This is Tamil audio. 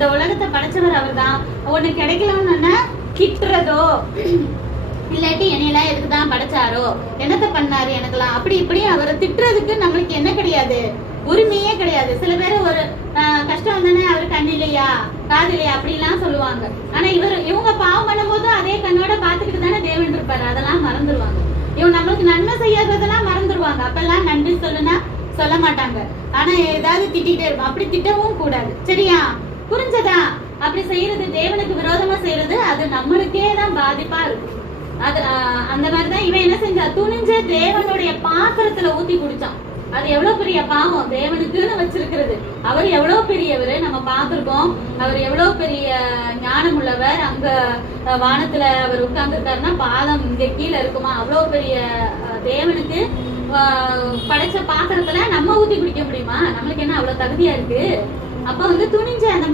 இந்த உலகத்தை படைச்சவர் அவர் தான். ஒண்ணு கிடைக்கலன்னு திட்டுறதோ இல்லாட்டி என்னையெல்லாம் எதுக்குதான் படைச்சாரோ, என்னத்த பண்ணாரு எனக்கெல்லாம், அப்படி இப்படி அவரை திட்டுறதுக்கு நம்மளுக்கு என்ன கிடையாது, உரிமையே கிடையாது. சில பேர் ஒரு கஷ்டம் வந்தானே அவரு கண்ணு இல்லையா காது இல்லையா அப்படிலாம் சொல்லுவாங்க. ஆனா இவங்க பாவம் பண்ணும் போது அதே கண்ணோட பாத்துக்கிட்டு தானே தேவன் இருப்பாரு, அதெல்லாம் மறந்துடுவாங்க. இவங்க நம்மளுக்கு நன்மை செய்யறதெல்லாம் மறந்துடுவாங்க. அப்பெல்லாம் நன்றி சொல்லுனா சொல்ல மாட்டாங்க. ஆனா ஏதாவது திட்டிகிட்டே இருக்கும். அப்படி திட்டவும் கூடாது. சரியா? புரிஞ்சதா? அப்படி செய்யறது, தேவனுக்கு விரோதமா செய்யறது, அது நம்மளுக்கே தான் பாதிப்பா இருக்கும். அது அந்த மாதிரிதான் இவன் என்ன செஞ்சா, துணிஞ்ச தேவனுடைய பாத்திரத்துல ஊத்தி குடிச்சான். அது எவ்வளவு பெரிய பாவம் தேவனுக்குன்னு வச்சிருக்கிறது. அவர் எவ்வளவு பெரியவர் நம்ம பார்த்திருக்கோம். அவர் எவ்வளவு பெரிய ஞானம் உள்ளவர். அங்க வானத்துல அவர் உட்கார்ந்து இருக்காருன்னா பாதம் இங்க கீழே இருக்குமா, அவ்வளவு பெரிய தேவனுக்கு படைச்ச பாத்திரத்துல நம்ம ஊத்தி குடிக்க முடியுமா? நம்மளுக்கு என்ன அவ்வளவு தகுதியா இருக்கு? அப்ப துணிஞ்ச அந்த